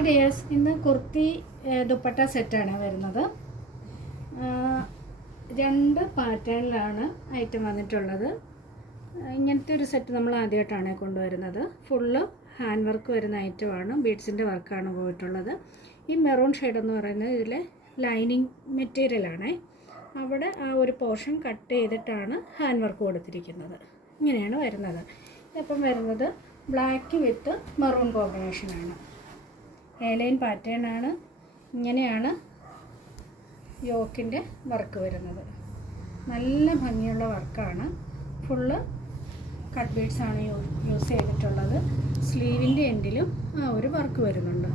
Hi dears, ഇന്ന് കുർത്തി ദുപ്പട്ട സെറ്റാണ് വരുന്നത്. രണ്ട് പാറ്റേണിലാണ് ഐറ്റം വന്നിട്ടുള്ളത്. ഇങ്ങനത്തെ ഒരു സെറ്റ് നമ്മൾ ആദ്യമായിട്ടാണ് കൊണ്ടുവരുന്നത്. ഫുള്ള് ഹാൻഡ് വർക്ക് വരുന്ന ഐറ്റമാണ്, ബീഡ്സിൻ്റെ വർക്കാണ് പോയിട്ടുള്ളത്. ഈ മെറൂൺ ഷെയ്ഡ് എന്ന് പറയുന്നത് ഇതിലെ ലൈനിങ് മെറ്റീരിയലാണ്. അവിടെ ആ ഒരു പോർഷൻ കട്ട് ചെയ്തിട്ടാണ് ഹാൻഡ് വർക്ക് കൊടുത്തിരിക്കുന്നത്. ഇങ്ങനെയാണ് വരുന്നത്. ഇപ്പം വരുന്നത് ബ്ലാക്ക് വിത്ത് മെറൂൺ കോമ്പിനേഷനാണ്. എയർലൈൻ പാറ്റേൺ ആണ്. ഇങ്ങനെയാണ് യോക്കിൻ്റെ വർക്ക് വരുന്നത്. നല്ല ഭംഗിയുള്ള വർക്കാണ്. ഫുള്ള് കട്ട് ബീഡ്സ് ആണ് യൂസ് ചെയ്തിട്ടുള്ളത്. സ്ലീവിൻ്റെ എൻഡിലും ആ ഒരു വർക്ക് വരുന്നുണ്ട്.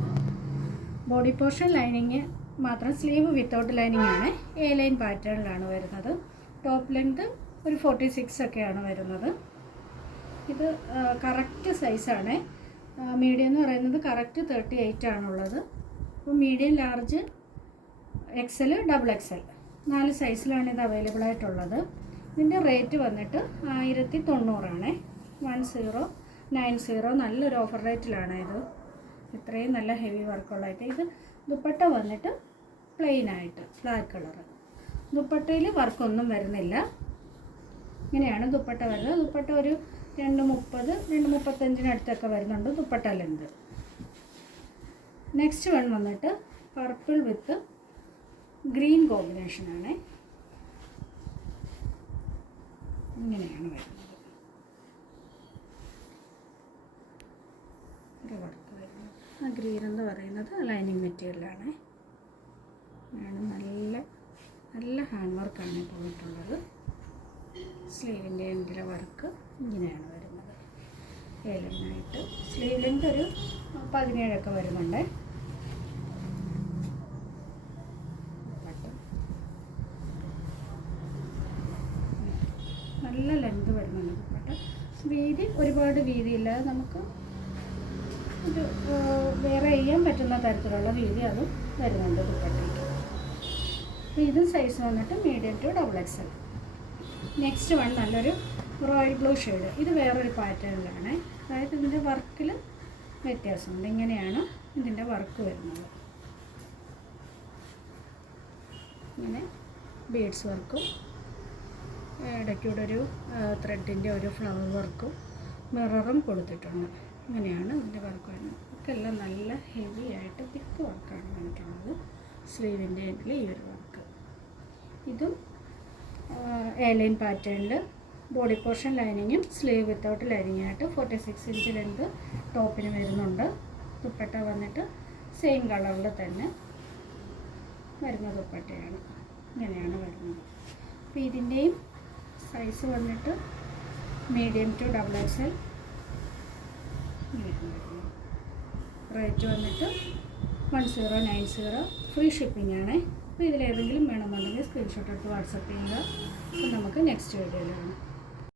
ബോഡി പോർഷൻ ലൈനിങ് മാത്രം, സ്ലീവ് വിത്തൗട്ട് ലൈനിങ് ആണ്. എയർലൈൻ പാറ്റേണിലാണ് വരുന്നത്. ടോപ്പ് ലെങ്ത് ഒരു 46 ഒക്കെയാണ് വരുന്നത്. ഇത് കറക്റ്റ് സൈസാണ്. മീഡിയം എന്ന് പറയുന്നത് കറക്റ്റ് 38 ആണുള്ളത്. അപ്പോൾ മീഡിയം, ലാർജ്, XL, XXL 4 സൈസിലാണ് ഇത് അവൈലബിൾ ആയിട്ടുള്ളത്. ഇതിൻ്റെ റേറ്റ് വന്നിട്ട് 1090 1090. നല്ലൊരു ഓഫർ റേറ്റിലാണ് ഇത്. ഇത്രയും നല്ല ഹെവി വർക്കുള്ളതായിട്ട്. ഇത് ദുപ്പട്ട വന്നിട്ട് പ്ലെയിൻ ആയിട്ട് ബ്ലാക്ക് കളർ. ദുപ്പട്ടയിൽ വർക്കൊന്നും വരുന്നില്ല. ഇങ്ങനെയാണ് ദുപ്പട്ട വരുന്നത്. ദുപ്പട്ട ഒരു 230, 235 അടുത്തൊക്കെ വരുന്നുണ്ട് ദുപ്പട്ട ലെന്ത്. നെക്സ്റ്റ് വൺ വന്നിട്ട് പർപ്പിൾ വിത്ത് ഗ്രീൻ കോമ്പിനേഷനാണ്. ഇങ്ങനെയാണ് വരുന്നത്. വർക്ക് വരുന്നത് ആ ഗ്രീൻ എന്ന് പറയുന്നത് ലൈനിങ് മെറ്റീരിയലാണ്. നല്ല ഹാൻഡ് വർക്കാണ് പോയിട്ടുള്ളത്. സ്ലീവിൻ്റെ എൻഡിലെ വർക്ക് ഇങ്ങനെയാണ് വരുന്നത്. ഏലനായിട്ട് സ്ലീവ് ലെങ്ത് ഒരു 17 വരുന്നുണ്ട്. നല്ല ലെങ്ത് വരുന്നുണ്ട് ദുപ്പട്ട. വീതി ഒരുപാട് വീതിയില്ലാതെ നമുക്ക് ഒരു വേറെ ചെയ്യാൻ പറ്റുന്ന തരത്തിലുള്ള വീതി അതും വരുന്നുണ്ട് ദുപ്പട്ടയ്ക്ക്. അപ്പോൾ ഇത് സൈസ് വന്നിട്ട് medium to XXL. Next one നല്ലൊരു റോയൽ ബ്ലൂ ഷെയ്ഡ്. ഇത് വേറൊരു പാറ്റേണിലാണ്. അതായത് ഇതിൻ്റെ വർക്കിൽ വ്യത്യാസമുണ്ട്. ഇങ്ങനെയാണ് ഇതിൻ്റെ വർക്ക് വരുന്നത്. ഇങ്ങനെ ബീഡ്സ് വർക്കും ഇടയ്ക്കൂടെ ഒരു ത്രെഡിൻ്റെ ഒരു ഫ്ലവർ വർക്കും മിററും കൊടുത്തിട്ടുണ്ട്. ഇങ്ങനെയാണ് ഇതിൻ്റെ വർക്ക് വരുന്നത്. ഇതൊക്കെല്ലാം നല്ല ഹെവി ആയിട്ട് തിക്ക് വർക്കാണ് വന്നിട്ടുള്ളത്. സ്ലീവിൻ്റെ എൻഡിൽ ഈ ഒരു വർക്ക്. ഇതും എയർലൈൻ പാറ്റേണിൽ ബോഡി പോർഷൻ ലൈനിങ്ങും സ്ലീവ് വിത്തൗട്ട് ലൈനിങ്ങായിട്ട് 46 ഇഞ്ച് ലെന്ത് ടോപ്പിന് വരുന്നുണ്ട്. ദുപ്പട്ട വന്നിട്ട് സെയിം കളറിൽ തന്നെ വരുന്ന ദുപ്പട്ടയാണ്. ഇങ്ങനെയാണ് വരുന്നത്. അപ്പോൾ ഇതിൻ്റെയും സൈസ് വന്നിട്ട് മീഡിയം ടു XXL ഇങ്ങനെയാണ് വരുന്നത്. റേറ്റ് വന്നിട്ട് 1090. ഫ്രീ ഷിപ്പിംഗ് ആണ്. അപ്പോൾ ഇതിലേതെങ്കിലും വേണമെന്നുണ്ടെങ്കിൽ സ്ക്രീൻഷോട്ട് എടുത്ത് വാട്സപ്പ് ചെയ്യുക. അപ്പോൾ നമുക്ക് നെക്സ്റ്റ് വീഡിയോയിൽ കാണാം.